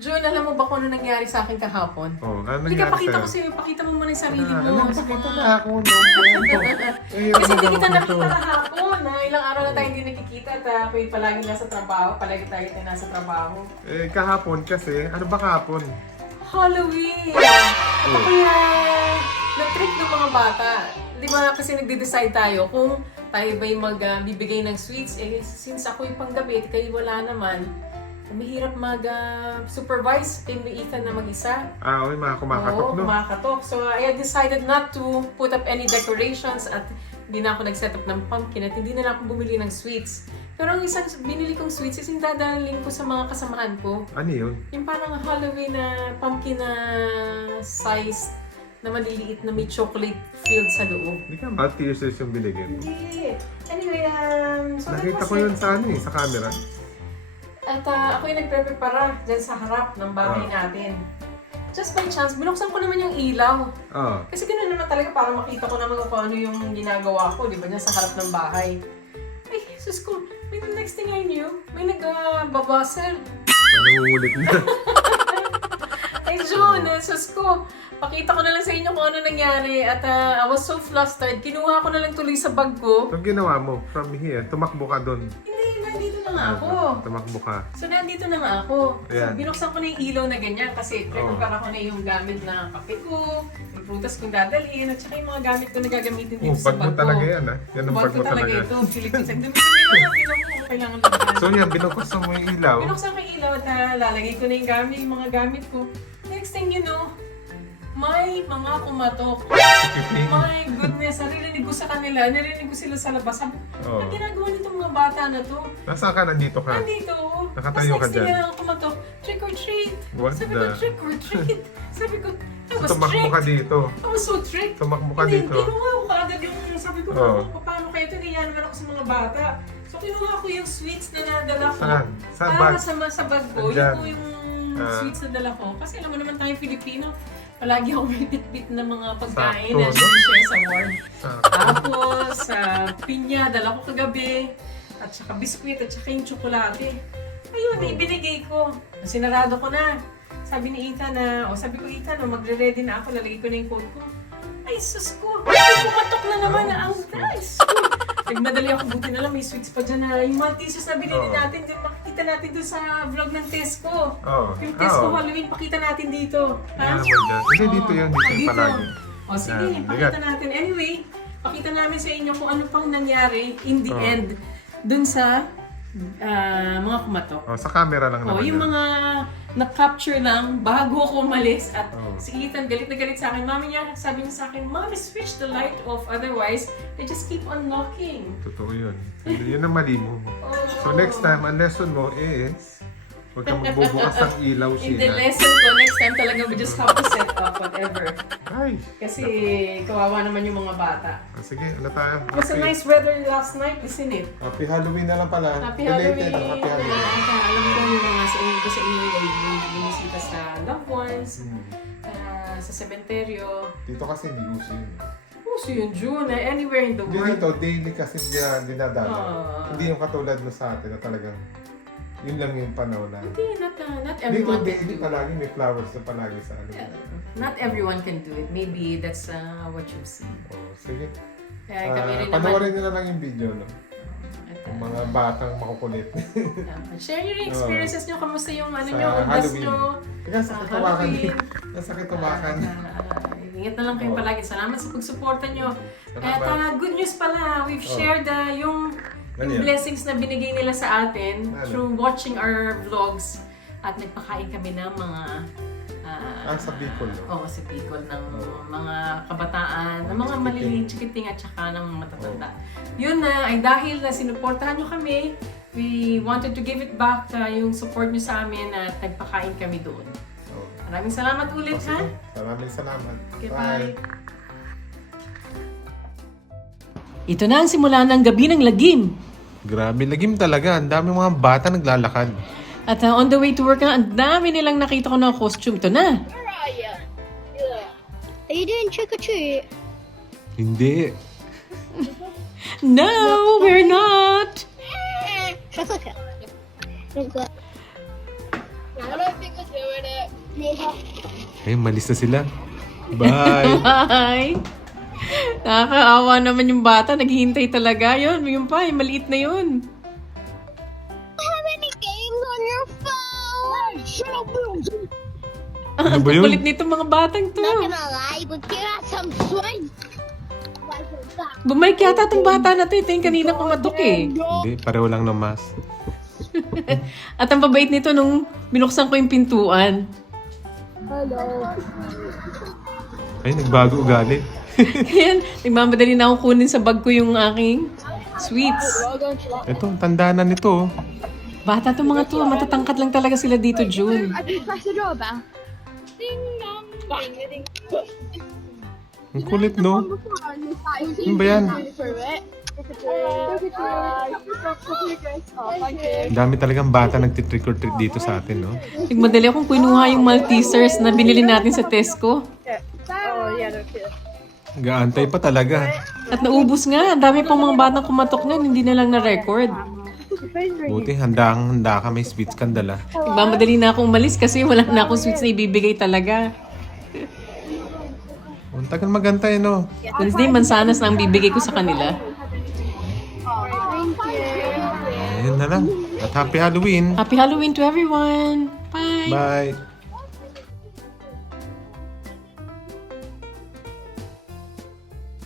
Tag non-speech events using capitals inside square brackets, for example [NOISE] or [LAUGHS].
June, alam mo ba kung ano nangyari sa akin kahapon? Oo, oh, ano ka, nangyari sa'yo? Hindi ka, pakita siya? ko sa'yo. Pakita mo muna yung sarili ano, mo. Ano, so pakita na ako. [LAUGHS] [LAUGHS] no? Kasi anong hindi kita nakita kahapon. Na, na ilang araw na tayo hindi nakikita. Tapos ako'y palagi nasa trabaho. Palagi tayo tayo nasa trabaho. Eh, kahapon kasi. Ano ba kahapon? Halloween! Oh. Kaya, na-trick ng mga bata. Di ba kasi nagde-decide tayo kung tayo ba'y magbibigay uh, ng sweets. Eh, since ako ako'y panggabit, kayo wala naman. Humihirap mag uh, supervise din ni Ethan na mag-isa. Ah, oy, okay, mga kumakatok, Oo, no? kumakatok. So, uh, I decided not to put up any decorations at hindi na ako nag-set up ng pumpkin at hindi na ako bumili ng sweets. Pero ang isang binili kong sweets is yung dadalhin ko sa mga kasamahan ko. Ano yun? Yung parang Halloween na uh, pumpkin na uh, size na maliliit na may chocolate filled sa loob. Hindi ka ba? Tears yung binigyan mo. Hindi. Anyway, um, so Nakita ko it? yun sa ano eh, sa camera. At uh, ako yung nagpreprepara dyan sa harap ng bahay oh. Ah. natin. Just by chance, binuksan ko naman yung ilaw. Oh. Ah. Kasi ganoon naman talaga para makita ko naman kung ano yung ginagawa ko, di ba, dyan sa harap ng bahay. Ay, Jesus ko, may the next thing I knew, may nag-babuzzer. Uh, ano yung ulit na? Ay, June, oh. Jesus ko, pakita ko na lang sa inyo kung ano nangyari. At uh, I was so flustered, kinuha ko na lang tuloy sa bag ko. Ano ginawa mo from here? Tumakbo ka doon? na nga ako. Tumakbo So nandito na nga ako. Ayan. So binuksan ko na yung ilaw na ganyan kasi prepare oh. ko na yung gamit na kape ko, yung prutas kong dadalhin, at saka yung mga gamit ko na gagamitin dito oh, sa bagbo. Bagbo talaga ko. yan ah. Yan ang bagbo talaga. Bagbo talaga ito. Philippines. [LAUGHS] ang dami ko kailangan na So yan, binuksan mo yung ilaw. [LAUGHS] binuksan ko yung ilaw at [LAUGHS] lalagay ko na yung gamit, yung mga gamit ko. Next thing you know, may mga kumatok. Oh, my goodness. [LAUGHS] ko sa kanila, narinig ko sila sa labas. Sabi, oh. ang ginagawa nito mga bata na to? Nasa ka? Nandito ka? Nandito. Nakatayo ka dyan. Tapos next thing ako kumato, trick or treat. What Sabi the? ko, trick or treat. Sabi ko, I was so, tricked. ka dito. I was so tricked. Tumakbo ka dito. Hindi, kinuha ko agad yung sabi ko, oh. paano kayo ito? Kaya naman ako sa mga bata. So, kinuha ko yung sweets na nadala ko. Saan? Saan ah, sa bag? Para sa, sa bag ko. Andyan. Yung, yung sweets na dala ko. Kasi alam mo naman tayo Filipino, palagi akong may ng mga pagkain at siya sa warm. Tapos, uh, pinya, dala ko kagabi, at saka biskuit, at saka yung tsokolate. Ayun, oh. ibinigay ko. Sinarado ko na. Sabi ni Ethan na, o sabi ko Ethan, no, magre-ready na ako, lalagay ko na yung phone ko. Ay, sus ko! Ay, pumatok na naman! Oh, ang nice! Nagmadali ako, buti na lang, may sweets pa dyan Ay, na yung Maltesers na binili oh. natin, pinakita natin dito sa vlog ng Tesco. Oh, yung Tesco oh. Halloween, pakita natin dito. Oh. Ha? Kasi oh. dito yan, dito, ah, yung dito. palagi. O oh, sige, yeah. Um, pakita yeah. natin. Anyway, pakita namin sa inyo kung ano pang nangyari in the oh. end doon sa uh, mga kumato. Oh, sa camera lang oh, naman. yung yan. mga na-capture lang bago ako umalis. At oh. si Ethan, galit na galit sa akin. Mami niya, sabi niya sa akin, Mami, switch the light off. Otherwise, they just keep on knocking. Ang totoo yun. So, yun ang mali mo. oh. So next time, ang lesson mo is, huwag ka magbubukas ng ilaw siya. In the lesson ko, next time talaga, we just have to set up whatever. Ay, Kasi Definitely. kawawa naman yung mga bata. Ah, sige, ala tayo. It was a nice weather last night, isn't it? Happy Halloween na lang pala. Happy Delighted Halloween. Belated, happy Halloween. Yeah, uh, okay, uh, alam ko yung mga uh, sa inyo, sa inyo, yung uh, mga sa sa loved ones, mm. uh, sa sementeryo. Dito kasi in Lucy. Lucy in June, eh, anywhere in the world. Dito, daily kasi niya, dinadala. Uh, Hindi yung katulad mo sa atin na talagang... Mm. Yun lang yung panaw na. Hindi, not, uh, not everyone Dito, can di, do it. palagi, may flowers na palagi sa ano. Yeah. Okay. Not everyone can do it. Maybe that's uh, what you see. Oh, sige. Kaya uh, panoorin nila lang yung video, no? Ang uh, mga batang makukulit. Uh, share your experiences uh, nyo. Kamusta yung ano nyo? Sa yung Halloween. Yung nyo? Kasi sa katawakan. Nasakit tumakan. Uh, uh, uh, ingat na lang kayo oh. palagi. Salamat sa pagsuporta nyo. Salamat. At uh, good news pala. We've oh. shared uh, yung yung blessings na binigay nila sa atin ano? through watching our vlogs at nagpakain kami ng mga uh, ah, sa Bicol. Oo, no? oh, sa si Bicol ng oh. mga kabataan, oh, ng mga maliliit chikiting at saka ng mga matatanda. Oh. Yun na ay dahil na sinuportahan nyo kami, we wanted to give it back uh, yung support nyo sa amin at nagpakain kami doon. Oh. Maraming salamat ulit oh, okay. ha. Maraming salamat. Okay, bye. bye. Ito na ang simula ng gabi ng lagim. Grabe, lagim talaga. Ang dami mga bata naglalakad. At uh, on the way to work, ang dami nilang nakita ko ng costume. to na. Yeah. Are you doing trick or treat? Hindi. [LAUGHS] no, not, we're not. Ay, malis na sila. Bye. [LAUGHS] Bye. Nakakaawa naman yung bata, naghihintay talaga. Yun, yung pa, yung maliit na yun. Ano ba yun? Kulit nito mga batang to. Not gonna lie, but you have some sweat. Bumay kata itong bata na to. Ito yung kanina kumatok eh. Hindi, pareho lang na no mas. [LAUGHS] [LAUGHS] At ang pabait nito nung binuksan ko yung pintuan. Hello. Ay, nagbago ugali. [LAUGHS] Ayan, nagmamadali na akong kunin sa bag ko yung aking sweets. Ito, ang tanda na nito. Bata itong mga to, matatangkad lang talaga sila dito, June. Door, ding, dong, ding, ding, ding, ding. Ang kulit, no? Ano ba yan? dami talagang bata nagtitrick or treat dito sa atin, no? Nagmadali akong kuinuha yung Maltesers na binili natin sa Tesco. Oh, yeah, okay. Gaantay pa talaga. At naubos nga. Ang dami pang mga batang kumatok nun. Hindi na lang na-record. Buti, handa, handa ka. May sweets kang dala. Diba, madali na akong umalis kasi wala na akong sweets na ibibigay talaga. Ang tagal magantay, no? Wednesday, mansanas na ang bibigay ko sa kanila. Oh, Ayun na lang. At happy Halloween. Happy Halloween to everyone. Bye. Bye.